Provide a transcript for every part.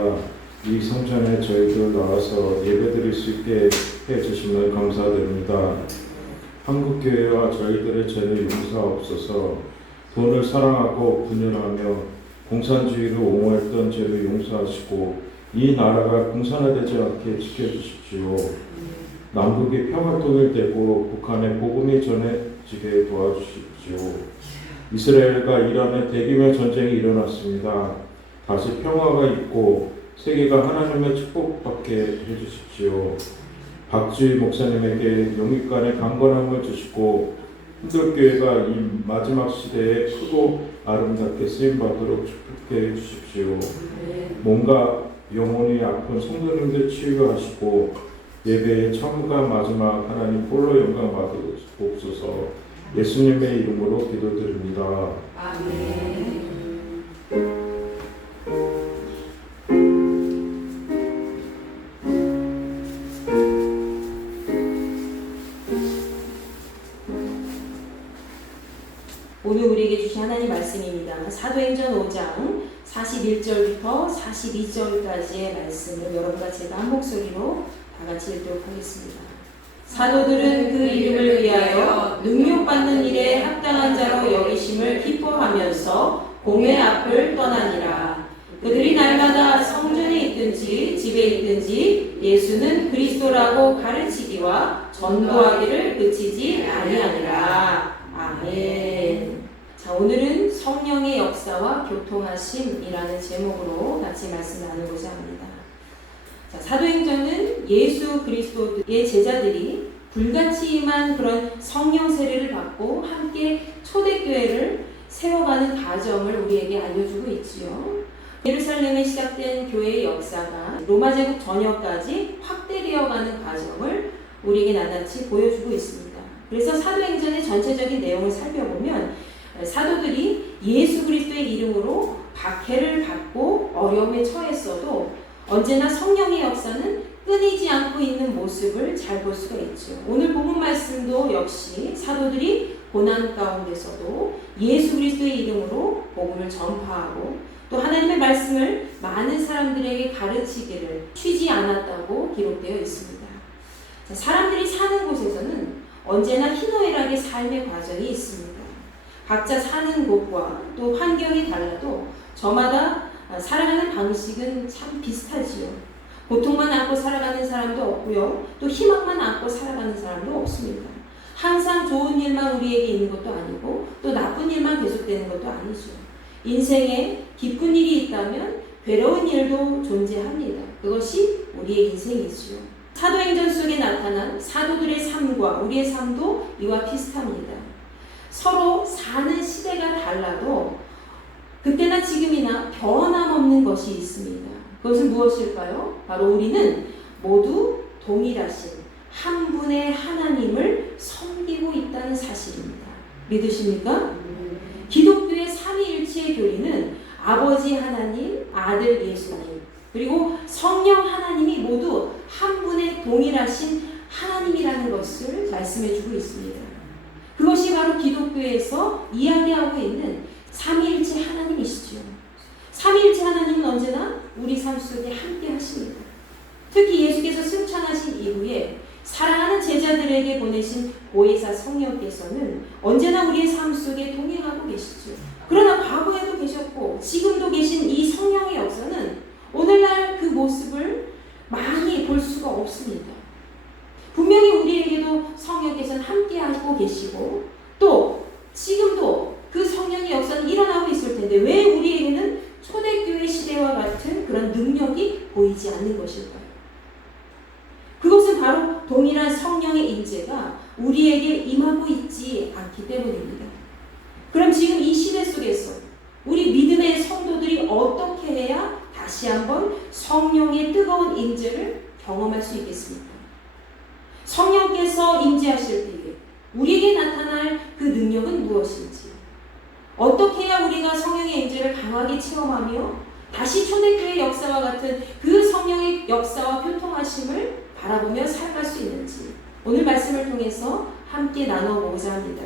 감사합니다. 이 성전에 저희들 나와서 예배드릴 수 있게 해주심을 감사드립니다. 한국교회와 저희들의 죄를 용서하옵소서. 돈을 사랑하고 분열하며 공산주의를 옹호했던 죄를 용서하시고 이 나라가 공산화되지 않게 지켜주십시오. 남북이 평화 통일되고 북한에 복음이 전해지게 도와주십시오. 이스라엘과 이란의 대규모 전쟁이 일어났습니다. 다시 평화가 있고 세계가 하나님의 축복받게 해주십시오. 박주희 목사님에게 영육간의 강건함을 주시고 흔들교회가 이 마지막 시대에 크고 아름답게 쓰임받도록 축복해 주십시오. 몸과 영혼이 아픈 성도님들 치유하시고 예배의 처음과 마지막 하나님 홀로 영광 받으옵소서. 예수님의 이름으로 기도드립니다. 아멘. 오늘 우리에게 주신 하나님 말씀입니다. 사도행전 5장 41절부터 42절까지의 말씀을 여러분과 제가 한 목소리로 다 같이 읽도록 하겠습니다. 사도들은 그 이름을 위하여 능력받는 일에 합당한 자로 여기심을 기뻐하면서 공회 앞을 떠나니라. 그들이 날마다 성전에 있든지 집에 있든지 예수는 그리스도라고 가르치기와 전도하기를 그치지 아니하니라. 아멘. 자, 오늘은 성령의 역사와 교통하심이라는 제목으로 같이 말씀 나누고자 합니다. 자, 사도행전은 예수 그리스도의 제자들이 불같이 임한 그런 성령 세례를 받고 함께 초대교회를 세워가는 과정을 우리에게 알려주고 있지요. 예루살렘에 시작된 교회의 역사가 로마 제국 전역까지 확대되어가는 과정을 우리에게 낱낱이 보여주고 있습니다. 그래서 사도행전의 전체적인 내용을 살펴보면 사도들이 예수 그리스도의 이름으로 박해를 받고 어려움에 처했어도 언제나 성령의 역사는 끊이지 않고 있는 모습을 잘 볼 수가 있죠. 오늘 본문 말씀도 역시 사도들이 고난 가운데서도 예수 그리스도의 이름으로 복음을 전파하고 또 하나님의 말씀을 많은 사람들에게 가르치기를 쉬지 않았다고 기록되어 있습니다. 자, 사람들이 사는 곳에서는 언제나 희노애락의 삶의 과정이 있습니다. 각자 사는 곳과 또 환경이 달라도 저마다 살아가는 방식은 참 비슷하지요. 고통만 안고 살아가는 사람도 없고요. 또 희망만 안고 살아가는 사람도 없습니다. 항상 좋은 일만 우리에게 있는 것도 아니고 또 나쁜 일만 계속되는 것도 아니죠. 인생에 기쁜 일이 있다면 괴로운 일도 존재합니다. 그것이 우리의 인생이지요. 사도행전 속에 나타난 사도들의 삶과 우리의 삶도 이와 비슷합니다. 서로 사는 시대가 달라도 그때나 지금이나 변함없는 것이 있습니다. 그것은 무엇일까요? 바로 우리는 모두 동일하신 한 분의 하나님을 섬기고 있다는 사실입니다. 믿으십니까? 기독교의 삼위일체의 교리는 아버지 하나님, 아들 예수님, 그리고 성령 하나님이 모두 한 분의 동일하신 하나님이라는 것을 말씀해주고 있습니다. 그것이 바로 기독교에서 이야기하고 있는 삼위일체 하나님이시죠. 삼위일체 하나님은 언제나 우리 삶 속에 함께 하십니다. 특히 예수께서 승천하신 이후에 사랑하는 제자들에게 보내신 보혜사 성령께서는 언제나 우리의 삶 속에 동행하고 계시죠. 그러나 과거에도 계셨고 지금도 계신 이 성령의 역사는 오늘날 그 모습을 많이 볼 수가 없습니다. 분명히 우리에게도 성령께서는 함께하고 계시고 또 지금도 그 성령의 역사는 일어나고 있을 텐데 왜 우리에게는 초대교회 시대와 같은 그런 능력이 보이지 않는 것일까요? 그것은 바로 동일한 성령의 임재가 우리에게 임하고 있지 않기 때문입니다. 그럼 지금 이 시대 속에서 우리 믿음의 성도들이 어떻게 해야 다시 한번 성령의 뜨거운 임재를 경험할 수 있겠습니까? 성령께서 임재하실 때에 우리에게 나타날 그 능력은 무엇인지, 어떻게 해야 우리가 성령의 임재를 강하게 체험하며 다시 초대교회의 역사와 같은 그 성령의 역사와 교통하심을 바라보며 살아갈 수 있는지 오늘 말씀을 통해서 함께 나눠보고자 합니다.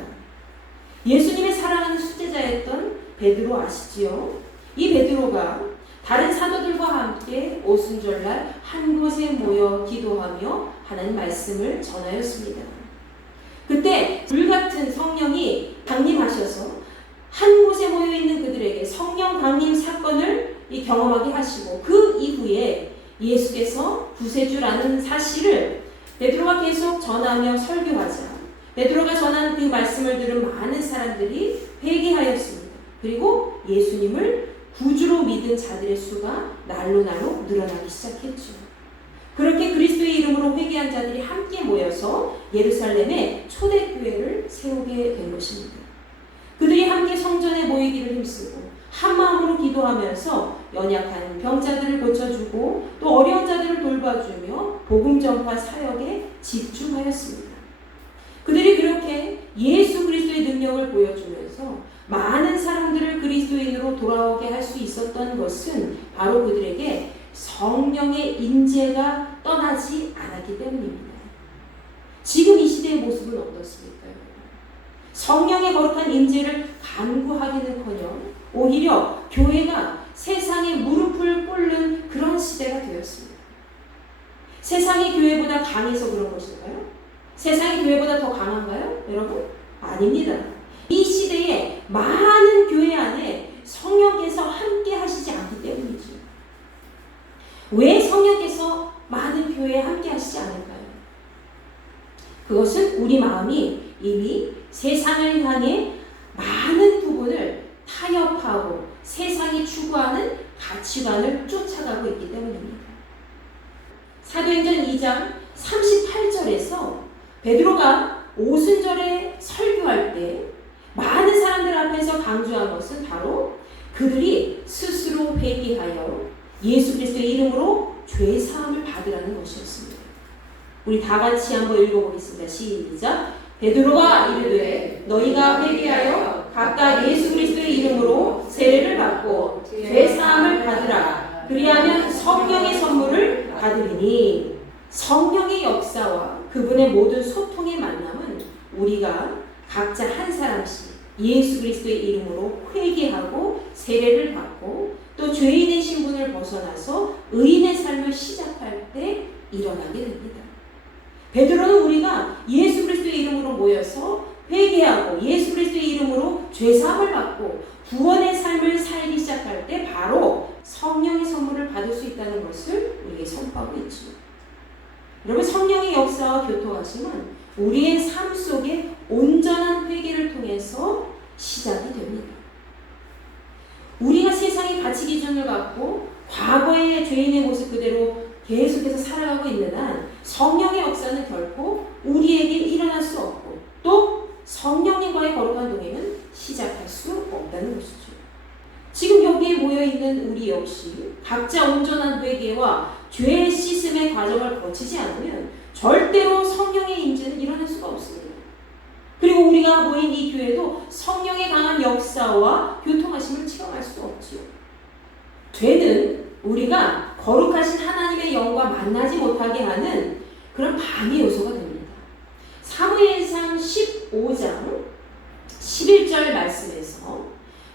예수님의 사랑하는 수제자였던 베드로 아시지요? 이 베드로가 다른 사도들과 함께 오순절날 한 곳에 모여 기도하며 하나님 말씀을 전하였습니다. 그때 불같은 성령이 강림하셔서 한 곳에 모여 있는 그들에게 성령 강림 사건을 경험하게 하시고, 그 이후에 예수께서 구세주라는 사실을 베드로가 계속 전하며 설교하자 베드로가 전한 그 말씀을 들은 많은 사람들이 회개하였습니다. 그리고 예수님을 구주로 믿은 자들의 수가 날로 늘어나기 시작했죠. 그렇게 그리스도의 이름으로 회개한 자들이 함께 모여서 예루살렘에 초대교회를 세우게 된 것입니다. 그들이 함께 성전에 모이기를 힘쓰고 한 마음으로 기도하면서 연약한 병자들을 고쳐주고 또 어려운 자들을 돌봐주며 복음 전파 사역에 집중하였습니다. 그들이 그렇게 예수 그리스도의 능력을 보여주면서 많은 사람들을 그리스도인으로 돌아오게 할 수 있었던 것은 바로 그들에게 성령의 인재가 떠나지 않았기 때문입니다. 지금 이 시대의 모습은 어떻습니까? 성령의 거룩한 인재를 간구하기는커녕 오히려 교회가 세상에 무릎을 꿇는 그런 시대가 되었습니다. 세상이 교회보다 강해서 그런 것인가요? 세상이 교회보다 더 강한가요? 여러분? 아닙니다. 이 시대에 많은 교회 안에 성령께서 함께 하시지 않기 때문이죠. 왜 성령께서 많은 교회에 함께 하시지 않을까요? 그것은 우리 마음이 이미 세상을 향해 많은 부분을 타협하고 세상이 추구하는 가치관을 쫓아가고 있기 때문입니다. 사도행전 2장 38절에서 베드로가 오순절에 설교할 때 많은 사람들 앞에서 강조한 것은 바로 그들이 스스로 회개하여 예수 그리스도의 이름으로 죄 사함을 받으라는 것이었습니다. 우리 다 같이 한번 읽어보겠습니다. 시작. 베드로가 이르되 너희가 회개하여 각각 예수 그리스도의 이름으로 세례를 받고 죄 사함을 받으라. 그리하면 성령의 선물을 받으리니. 성령의 역사와 그분의 모든 소통의 만남은 우리가 각자 한 사람씩 예수 그리스도의 이름으로 회개하고 세례를 받고 또 죄인의 신분을 벗어나서 의인의 삶을 시작할 때 일어나게 됩니다. 베드로는 우리가 예수 그리스도의 이름으로 모여서 회개하고 예수 그리스도의 이름으로 죄사함을 받고 구원의 삶을 살기 시작할 때 바로 성령의 선물을 받을 수 있다는 것을 우리에게 선포하고 있죠. 여러분, 성령의 역사와 교통하심은 우리의 삶 속에 온전한 회개를 통해서 시작이 됩니다. 우리가 세상의 가치 기준을 갖고 과거의 죄인의 모습 그대로 계속해서 살아가고 있는 한 성령의 역사는 결코 우리에게 일어날 수 없고 또 성령님과의 거룩한 동행은 시작할 수 없다는 것이죠. 지금 여기에 모여있는 우리 역시 각자 온전한 회개와 죄의 씻음의 과정을 거치지 않으면 절대로 성령의 임재는 일어날 수가 없습니다. 그리고 우리가 모인 이 교회도 성령의 강한 역사와 교통하심을 체험할 수 없지요. 죄는 우리가 거룩하신 하나님의 영과 만나지 못하게 하는 그런 방해 요소가 됩니다. 사무엘상 15장 11절 말씀에서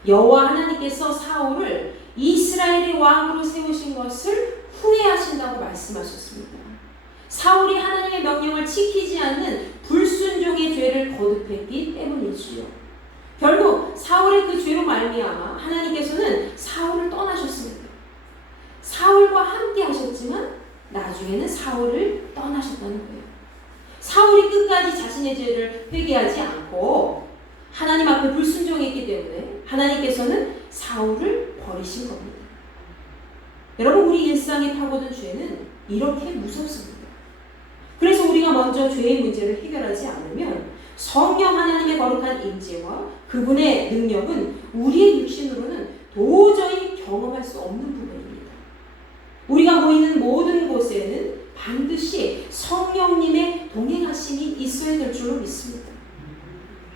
여호와 하나님께서 사울을 이스라엘의 왕으로 세우신 것을 후회하신다고 말씀하셨습니다. 사울이 하나님의 명령을 지키지 않는 불순종의 죄를 거듭했기 때문이지요. 결국 사울의 그 죄로 말미암아 하나님께서는 사울을 떠나셨습니다. 사울과 함께 하셨지만 나중에는 사울을 떠나셨다는 거예요. 사울이 끝까지 자신의 죄를 회개하지 않고 하나님 앞에 불순종했기 때문에 하나님께서는 사울을 버리신 겁니다. 여러분, 우리 일상에 파고든 죄는 이렇게 무섭습니다. 그래서 우리가 먼저 죄의 문제를 해결하지 않으면 성령 하나님의 거룩한 임재와 그분의 능력은 우리의 육신으로는 도저히 경험할 수 없는 부분입니다. 우리가 모이는 모든 곳에는 반드시 성령님의 동행하심이 있어야 될 줄로 믿습니다.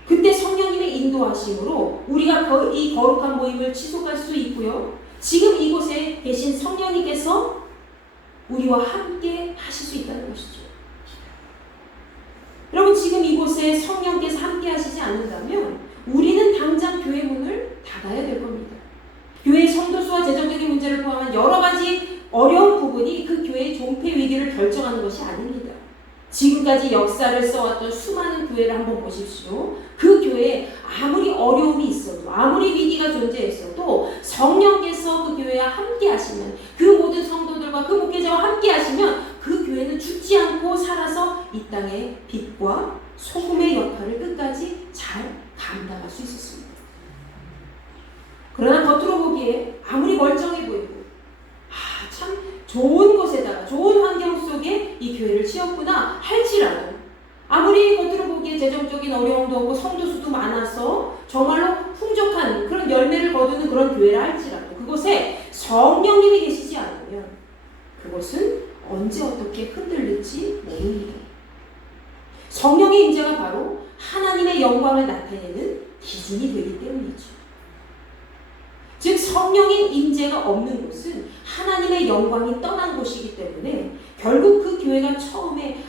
그때 성령님의 인도하심으로 우리가 이 거룩한 모임을 지속할 수 있고요. 지금 이곳에 계신 성령님께서 우리와 함께 하실 수 있다는 것이죠. 여러분, 지금 이곳에 성령께서 함께 하시지 않는다면 우리는 당장 교회 문을 닫아야 될 겁니다. 교회 성도수와 재정적인 문제를 포함한 여러 가지 어려운 부분이 그 교회의 존폐 위기를 결정하는 것이 아닙니다. 지금까지 역사를 써왔던 수많은 교회를 한번 보십시오. 그 교회에 아무리 어려움이 있어도, 아무리 위기가 존재했어도 성령께서 그 교회와 함께 하시면, 그 모든 성도들과 그 목회자와 함께 하시면 그 교회는 죽지 않고 살아서 이 땅의 빛과 소금의 역할을 끝까지 잘 감당할 수 있었습니다. 그러나 겉으로 보기에 아무리 멀쩡해 보이고 참 좋은 곳에다가 좋은 환경 속에 이 교회를 지었구나 할지라도, 아무리 겉으로 보기에 재정적인 어려움도 없고 성도 수도 많아서 정말로 풍족한 그런 열매를 거두는 그런 교회라 할지라도 그곳에 성령님이 계시지 않으면 그곳은 언제 어떻게 흔들릴지 모릅니다. 성령의 임재가 바로 하나님의 영광을 나타내는 기준이 되기 때문이죠. 즉 성령의 임재가 없는 곳은 하나님의 영광이 떠난 곳이기 때문에 결국 그 교회가 처음에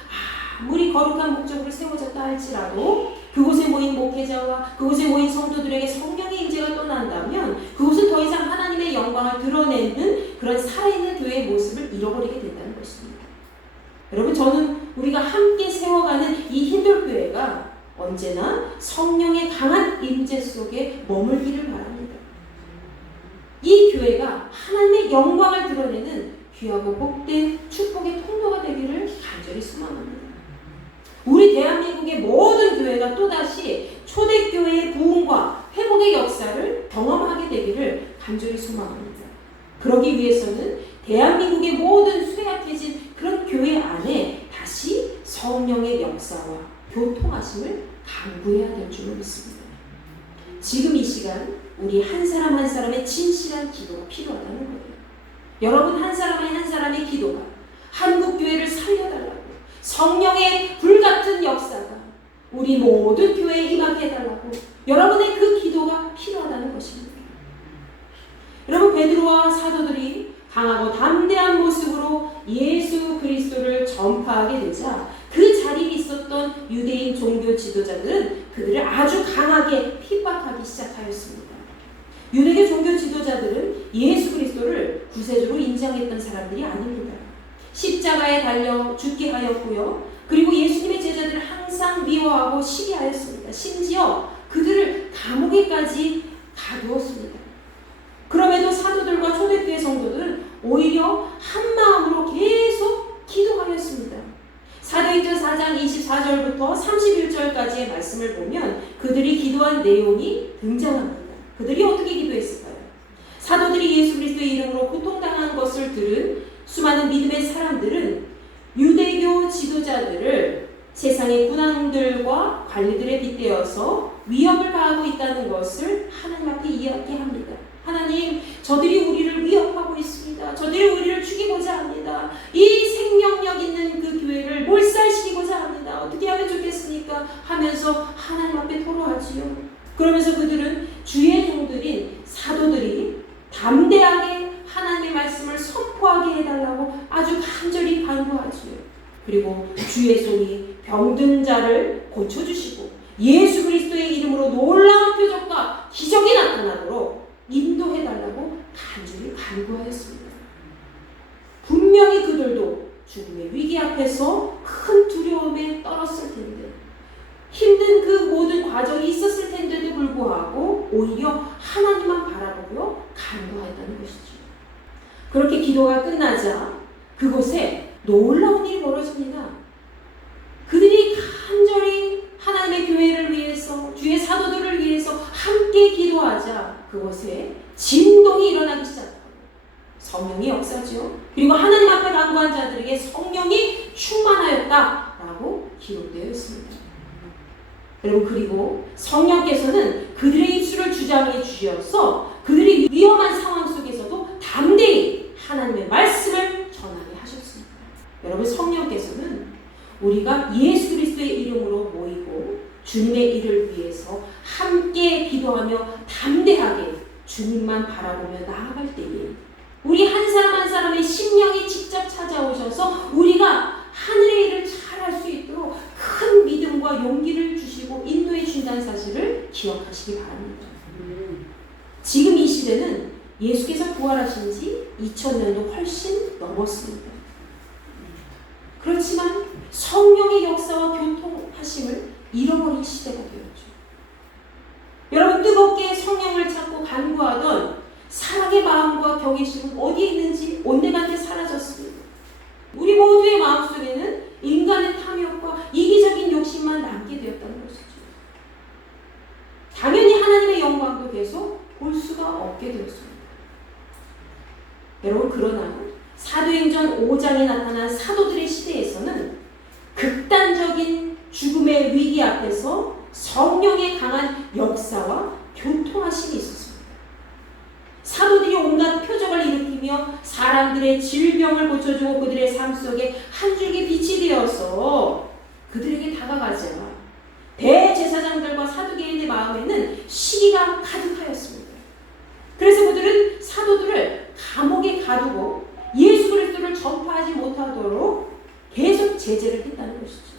아무리 거룩한 목적으로 세워졌다 할지라도 그곳에 모인 목회자와 그곳에 모인 성도들에게 성령의 임재가 떠난다면 그곳은 더 이상 하나님의 영광을 드러내는 그런 살아있는 교회의 모습을 잃어버리게 된다는 것입니다. 여러분, 저는 우리가 함께 세워가는 이 힌돌교회가 언제나 성령의 강한 임재 속에 머물기를 바랍니다. 이 교회가 하나님의 영광을 드러내는 귀하고 복된 축복의 통로가 되기를 간절히 소망합니다. 우리 대한민국의 모든 교회가 또다시 초대교회의 부흥과 회복의 역사를 경험하게 되기를 간절히 소망합니다. 그러기 위해서는 대한민국의 모든 쇠약해진 그런 교회 안에 다시 성령의 역사와 교통하심을 강구해야 될 줄로 믿습니다. 지금 이 시간 우리 한 사람 한 사람의 진실한 기도가 필요하다는 거예요. 여러분 한 사람의 기도가 한국교회를 살려달라고, 성령의 불같은 역사가 우리 모든 교회에 임하게 해달라고 여러분의 그 기도가 필요하다는 것입니다. 여러분, 베드로와 사도들이 강하고 담대한 모습으로 예수 그리스도를 전파하게 되자 그 자리에 있었던 유대인 종교 지도자들은 그들을 아주 강하게 핍박하기 시작하였습니다. 유대교 종교 지도자들은 예수 그리스도를 구세주로 인정했던 사람들이 아닙니다. 십자가에 달려 죽게 하였고요. 그리고 예수님의 제자들을 항상 미워하고 시기하였습니다. 심지어 그들을 감옥에까지 가두었습니다. 그럼에도 사도들과 초대교회 성도들은 오히려 한 마음으로 계속 기도하였습니다. 사도행전 4장 24절부터 31절까지의 말씀을 보면 그들이 기도한 내용이 등장합니다. 그들이 어떻게 기도했을까요? 사도들이 예수 그리스도의 이름으로 고통당한 것을 들은 수많은 믿음의 사람들은 유대교 지도자들을 세상의 군왕들과 관리들에 빗대어서 위협을 가하고 있다는 것을 하나님 앞에 이야기합니다. 하나님, 저들이 우리를 위협하고 있습니다. 저들이 우리를 죽이고자 합니다. 이 생명력 있는 그 교회를 몰살시키고자 합니다. 어떻게 하면 좋겠습니까? 하면서 하나님 앞에 토로하지요. 그러면서 그들은 주의 종들인 사도들이 담대하게 하나님의 말씀을 선포하게 해달라고 아주 간절히 간구하지요. 그리고 주의 종이 병든 자를 고쳐주시고 예수 그리스도의 이름으로 놀라운 표적과 기적이 나타나도록 인도해달라고 간절히 간구하였습니다. 분명히 그들도 죽음의 위기 앞에서 큰 두려움에 떨었을 텐데, 힘든 그 모든 과정이 있었을 텐데도 불구하고 오히려 하나님만 바라보며 간구하였다는 것이죠. 그렇게 기도가 끝나자 그곳에 놀라운 일이 벌어집니다. 그들이 간절히 하나님의 교회를 위해서, 주의 사도들을 위해서 함께 기도하자 그곳에 진동이 일어나기 시작합니다. 성령의 역사죠. 그리고 하나님 앞에 간구한 자들에게 성령이 충만하였다라고 기록되어 있습니다. 여러분, 그리고 성령께서는 그들의 입술을 주장해 주셔서 그들이 위험한 상황 속에서도 담대히 하나님의 말씀을 전하게 하셨습니다. 여러분, 성령께서는 우리가 예수 그리스도의 이름으로 모이고 주님의 일을 위해서 함께 기도하며 담대하게 주님만 바라보며 나아갈 때에 우리 한 사람 한 사람의 심령이 직접 찾아오셔서 우리가 하늘의 일을 잘할 수 있도록 큰 믿음과 용기를 주시고 인도해 준다는 사실을 기억하시기 바랍니다. 지금 이 시대는 예수 2000년도 훨씬 넘었습니다. 그렇지만 성령의 역사와 교통하심을 잃어버린 시대가 되었죠. 여러분, 뜨겁게 성령을 찾고 간구하던 사랑의 마음과 경외심은 어디에 있는지 온데간데 사라졌습니다. 우리 모두의 마음속에는 인간의 탐욕과 이기적인 욕심만 남게 되었다는 것이죠. 당연히 하나님의 영광도 계속 볼 수가 없게 되었습니다. 여러분, 그러나 사도행전 5장에 나타난 사도들의 시대에서는 극단적인 죽음의 위기 앞에서 성령의 강한 역사와 교통하심이 있었습니다. 사도들이 온갖 표적을 일으키며 사람들의 질병을 고쳐주고 그들의 삶 속에 한 줄기 빛이 되어서 그들에게 다가가자 대제사장들과 사두개인의 마음에는 시기가 가득하였습니다. 그래서 그들은 사도들을 감옥에 가두고 예수 그리스도를 전파하지 못하도록 계속 제재를 했다는 것이죠.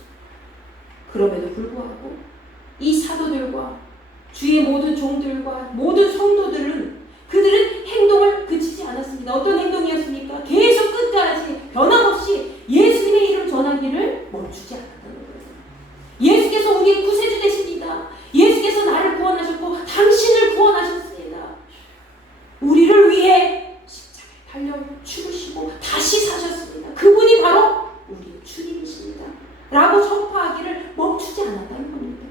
그럼에도 불구하고 이 사도들과 주의 모든 종들과 모든 성도들은 그들은 행동을 그치지 않았습니다. 어떤 행동이었습니까? 계속 끝까지 변함없이 예수님의 이름 전하기를 멈추지 않았다는 거예요. 예수께서 우리의 구세주 되십니다. 예수께서 나를 구원하셨고 당신을 구원하셨습니다. 우리를 위해 십자가에 달려 죽으시고 다시 사셨습니다. 그분이 바로 우리의 주님이십니다. 라고 선포하기를 멈추지 않았다는 겁니다.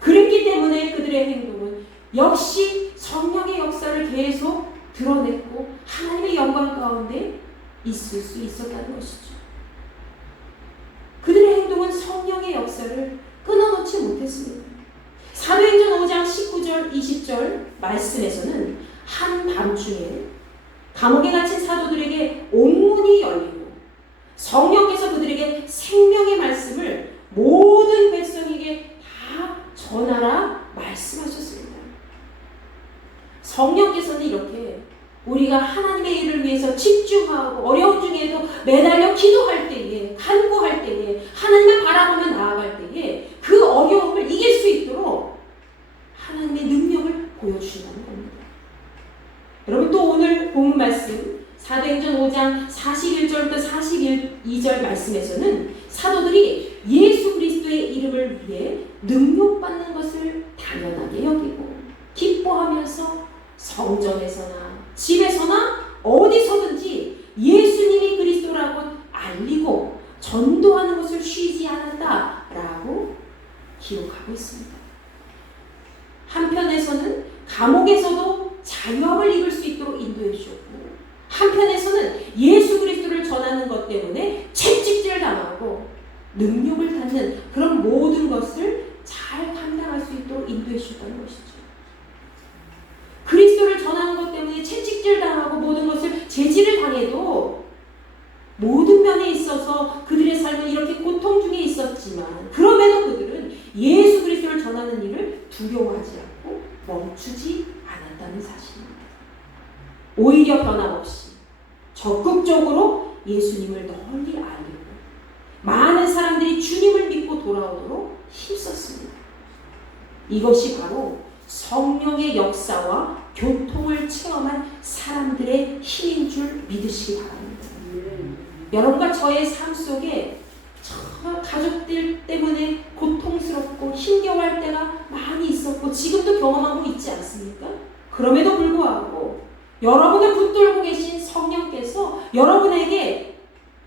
그랬기 때문에 그들의 행동은 역시 성령의 역사를 계속 드러냈고 하나님의 영광 가운데 있을 수 있었다는 것이죠. 그들의 행동은 성령의 역사를 끊어놓지 못했습니다. 사도행전 5장 19절 20절 말씀에서는 한밤중에 감옥에 갇힌 사도들에게 옥문이 열리고 성령께서 그들에게 생명의 말씀을 모든 백성에게 다 전하라 말씀하셨습니다. 성령께서는 이렇게 우리가 하나님의 일을 위해서 집중하고 어려운 중에도 매달려 기도할 때에, 간구할 때에, 하나님을 바라보며 나아갈 때에 그 어려움을 이길 수 있도록 하나님의 능력을 보여주신다는 겁니다. 여러분, 또 오늘 본문 말씀 사도행전 5장 41절부터 42절 말씀에서는 사도들이 예수 그리스도의 이름을 위해 능력받는 것을 당연하게 여기고 기뻐하면서 성전에서나 집에서나 어디서든지 예수님이 그리스도라고 알리고 전도하는 것을 쉬지 않았다라고 기록하고 있습니다. 한편에서는 감옥에서도 자유함을 입을 수 있도록 인도해 주셨고 한편에서는 예수 그리스도를 전하는 것 때문에 채찍질 당하고 능력을 갖는 그런 모든 것을 잘 감당할 수 있도록 인도해 주셨다는 것이죠. 그리스도를 전하는 것 때문에 채찍질 당하고 모든 것을 제지를 당해도 모든 면에 있어서 그들의 삶은 이렇게 고통 중에 있었지만 그럼에도 그들은 예수 그리스도를 전하는 일을 두려워하지 않고 멈추지 않았다는 사실입니다. 오히려 변함없이 적극적으로 예수님을 널리 알리고 많은 사람들이 주님을 믿고 돌아오도록 힘썼습니다. 이것이 바로 성령의 역사와 교통을 체험한 사람들의 힘인 줄 믿으시기 바랍니다. 여러분과 저의 삶 속에 저 가족들 때문에 고통스럽고 힘겨워할 때가 많이 있었고 지금도 경험하고 있지 않습니까? 그럼에도 불구하고 여러분을 붙들고 계신 성령께서 여러분에게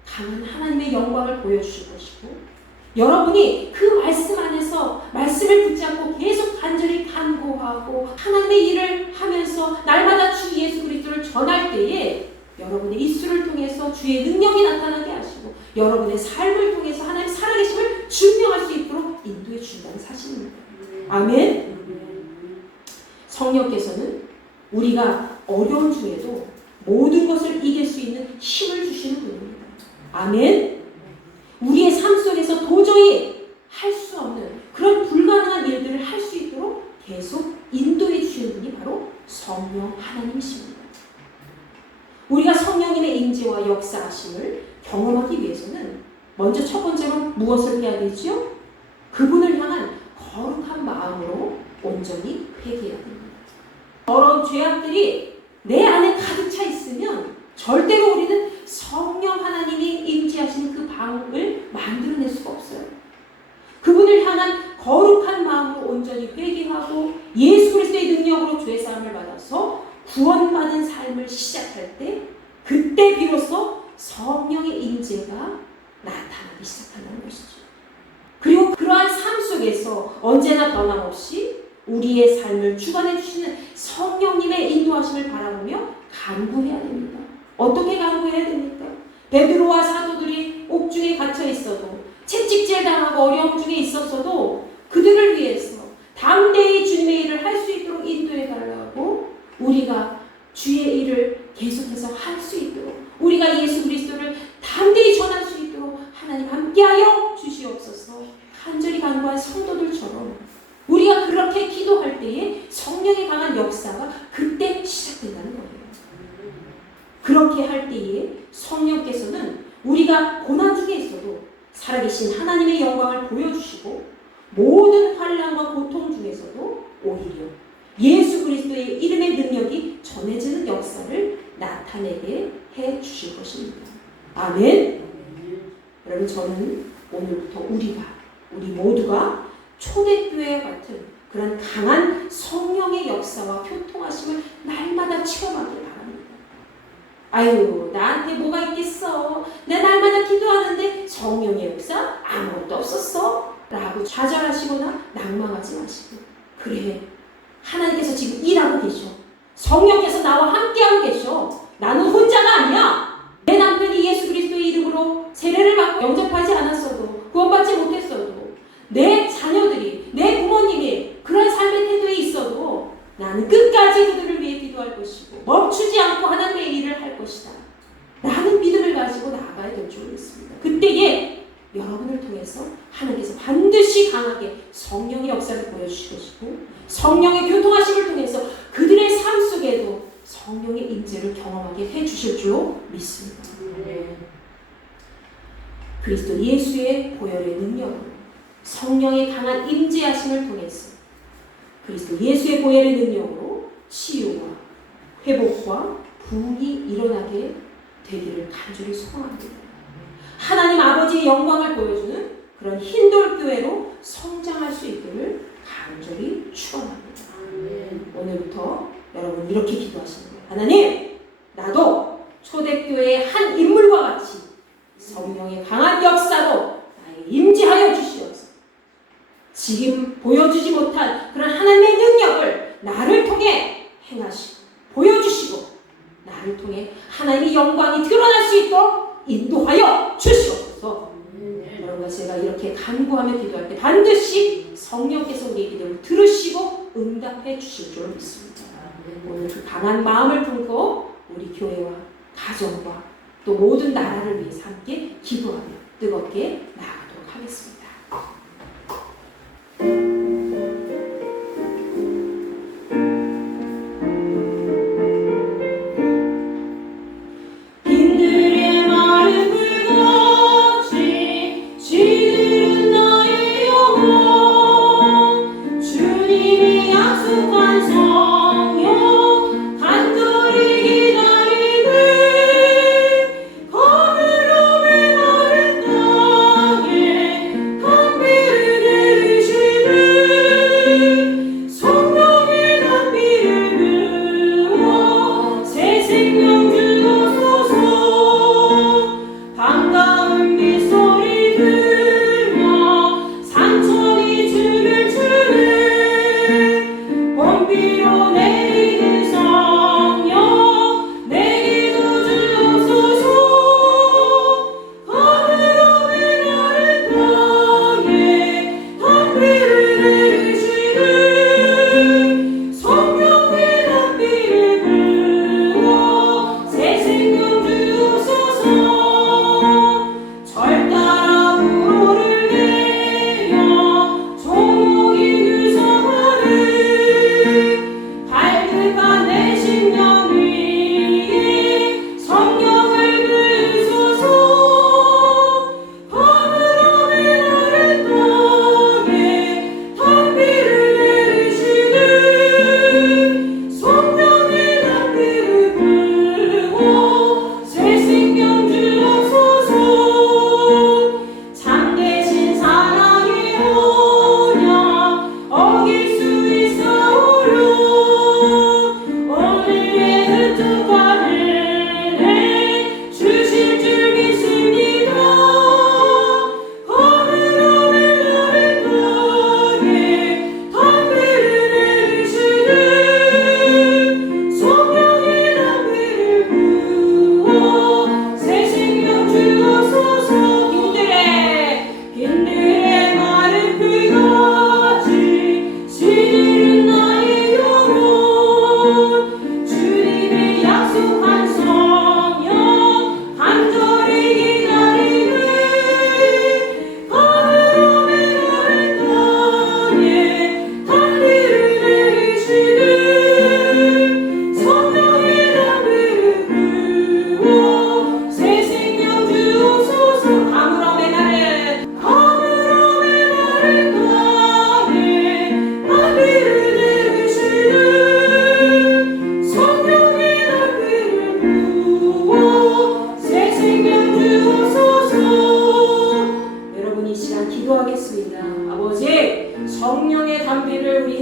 강한 하나님의 영광을 보여주실 것이고 여러분이 그 말씀 안에서 말씀을 붙잡고 계속 간절히 간구하고 하나님의 일을 하면서 날마다 주 예수 그리스도를 전할 때에 여러분의 입술을 통해서 주의 능력이 나타나게 하시고 여러분의 삶을 통해서 하나님의 살아계심을 증명할 수 있도록 인도해 주신다는 사실입니다. 아멘. 성령께서는 우리가 어려운 중에도 모든 것을 이길 수 있는 힘을 주시는 분입니다. 아멘. 우리의 삶 속에서 도저히 할 수 없는 그런 불가능한 일들을 할 수 있도록 계속 인도해 주시는 분이 바로 성령 하나님이십니다. 우리가 성령님의 임재와 역사하심을 경험하기 위해서는 먼저 첫 번째로 무엇을 해야 되죠? 그분을 향한 거룩한 마음으로 온전히 회개해야 됩니다. 더러운 죄악들이 내 안에 가득 차 있으면 절대로 우리는 성령 하나님이 임재하시는 그 방을 만들어낼 수가 없어요. 그분을 향한 거룩한 마음으로 온전히 회개하고 예수 그리스도의 능력으로 죄사함을 받아서 구원받은 삶을 시작할 때, 그때 비로소 성령의 임재가 나타나기 시작한다는 것이죠. 그리고 그러한 삶 속에서 언제나 변함없이 우리의 삶을 주관해 주시는 성령님의 인도하심을 바라보며 간구해야 됩니다. 어떻게 간구해야 됩니까? 베드로와 사도들이 옥중에 갇혀 있어도, 채찍질 당하고 어려움 중에 있었어도 그들을 위해서 담대히 주님의 일을 할 수 있도록 인도해 달라고, 우리가 주의 일을 계속해서 할 수 있도록, 우리가 예수 그리스도를 담대히 전할 수 있도록 하나님 함께하여 주시옵소서 간절히 간구한 성도들처럼 우리가 그렇게 기도할 때에 성령의 강한 역사가 그때 시작된다는 거예요. 그렇게 할 때에 성령께서는 우리가 고난 중에 있어도 살아계신 하나님의 영광을 보여주시고, 모든 환난과 고통 중에서도 오히려 예수 그리스도의 이름의 능력이 전해지는 역사를 나타내게 해 주실 것입니다. 아멘. 여러분, 저는 오늘부터 우리 모두가 초대교회와 같은 그런 강한 성령의 역사와 교통하심을 날마다 체험하길 바랍니다. 아유, 나한테 뭐가 있겠어? 내 날마다 기도하는데 성령의 역사 아무것도 없었어? 라고 좌절하시거나 낭망하지 마시고, 그래, 하나님께서 지금 일하고 계셔. 성령께서 나와 함께하고 계셔. 나는 혼자가 아니야. 내 남편이 예수 그리스도의 이름으로 세례를 받고 영접하지 않았어도, 구원받지 못했어도, 내 자녀들이, 내 부모님이 그런 삶의 태도에 있어도 나는 끝까지 그들을 위해 기도할 것이고 멈추지 않고 하나님의 일을 할 것이다 라는 믿음을 가지고 나아가야 될 줄 믿습니다. 그때에 여러분을 통해서 하나님께서 반드시 강하게 성령의 역사를 보여주실 것이고, 성령의 교통하심을 통해서 그들의 삶 속에도 성령의 임재를 경험하게 해주실 줄로 믿습니다. 그리스도 예수의 보혈의 능력으로, 성령의 강한 임재하심을 통해서 그리스도 예수의 보혈의 능력으로 치유와 회복과 부흥이 일어나게 되기를 간절히 소망합니다. 하나님 아버지의 영광을 보여주는 그런 흰돌교회로 성장할 수 있기를 간절히 축원합니다. 오늘부터 여러분 이렇게 기도하시는 거예요. 하나님, 나도 초대교회의 한 인물과 같이 성령의 강한 역사로 나에게 임재하여 주시옵소서. 지금 보여주지 못한 그런 하나님의 능력을 나를 통해 행하시고 보여주시고, 나를 통해 하나님의 영광이 드러날 수 있도록 인도하여 주시옵소서. 여러분과 제가 이렇게 간구하며 기도할 때 반드시 성령께서 우리의 기도를 들으시고 응답해 주실 줄 믿습니다. 오늘 그 강한 마음을 품고 우리 교회와 가정과 또 모든 나라를 위해서 함께 기도하며 뜨겁게 나아가도록 하겠습니다.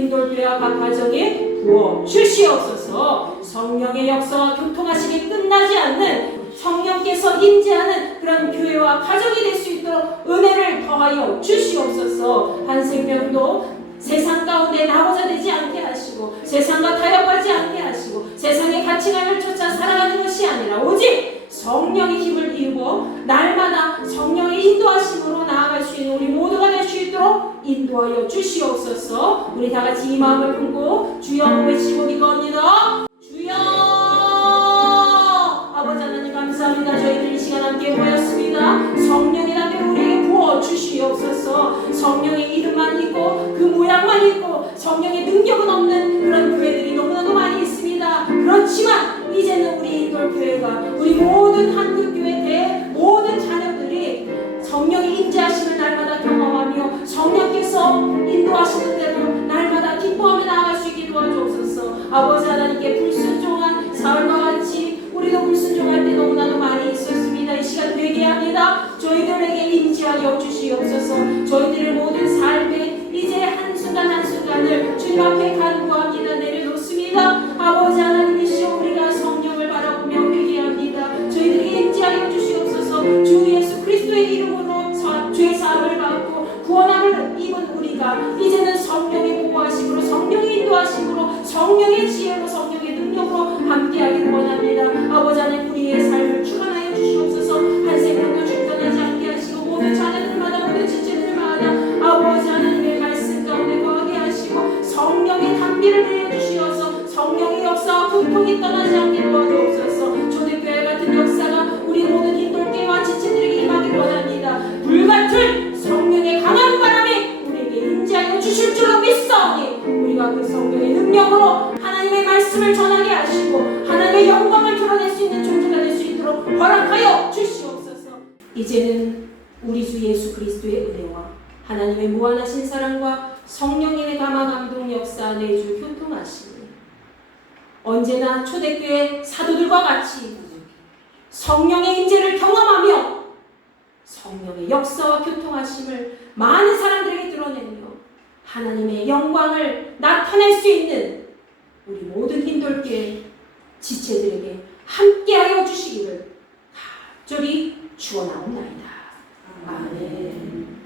인돌교회와 각 가정에 부어 주시옵소서. 성령의 역사와 교통하심이 끝나지 않는 성령께서 임재하는 그런 교회와 가정이 될 수 있도록 은혜를 더하여 주시옵소서. 한 생명도 세상 가운데 나고자 되지 않게 하시고 세상과 타협하지 않게 하시고 세상의 가치관을 쫓아 살아가는 것이 아니라 오직 성령의 힘을 입어 날마다 성령의 인도하심으로 나아갈 수 있는 우리 모두가 될 수 있도록 인도하여 주시옵소서. 우리 다 같이 이 마음을 품고 주여 외치고 기도합니다. 주여. 아버지 하나님 감사합니다. 저희들 이 시간 함께 모였습니다. 성령의 담대로 우리에게 부어 주시옵소서. 성령의 이름만 있고 그 모양만 있고 성령의 능력은 없는 그런 교회들이 너무나도 많이 있습니다. 그렇지만 이제는 우리 인돌교회가 우리 모든 한국교회 대 모든 자녀들이 성령의 임재하심을 날마다 경험하며 성령께서 인도하시는 대로 날마다 기뻐하며 나아갈 수 있게 도와주옵소서. 아버지 하나님께 불순종한 사울과 같이 우리도 불순종할 때 너무나도 많이 있었습니다. 이 시간 회개합니다. 저희들에게 임재하여 주시옵소서. 저희들의 모든 삶에 이제 한순간 한순간을 주님 앞에 간구합니다. 내려놓습니다. 아버지 하나님이시여 우리가 성령을 바라보며 회개합니다. 저희들에게 임재하여 주시옵소서. 주 예수 그리스도의 이름으로 죄 사함을 받고 구원함을 입은 우리가 이제는 성령의 보호하심으로 성령의 인도하심으로 성령의 지혜로 성령의 능력으로 함께하기를 원합니다. 아버지 하나님 우리의 삶을 주관하여 주시옵소서. 한 생명도 중단하지 않게 하시고 모든 자녀들마다 모든 지체들마다 아버지 하나님의 말씀 가운데 거하게 하시고 성령의 담비를 내려주시어서 성령의 역사와 분통이 떠나지 않게 도와주옵소서. 초대교회 같은 역사가 우리 모든 인돌교회와 지체들에게 임하기를 원합니다. 불같은 성령의 강한 바람이 우리에게 임재하여 주실 줄로 믿사오니 우리가 그 성령의 능력으로 하나님의 말씀을 전하게 하시고 하나님의 영광을 드러낼 수 있는 존재가 될 수 있도록 허락하여 주시옵소서. 이제는 우리 주 예수 그리스도의 은혜와 하나님의 무한하신 사랑과 성령님의 감화 감동 역사 내주 교통하시니 언제나 초대교회 사도들과 같이 성령의 임재를 경험하며 성령의 역사와 교통하심을 많은 사람들에게 드러내며 하나님의 영광을 나타낼 수 있는 우리 모든 인돌교회 지체들에게 함께하여 주시기를 간절히 축원하옵나이다. 아멘.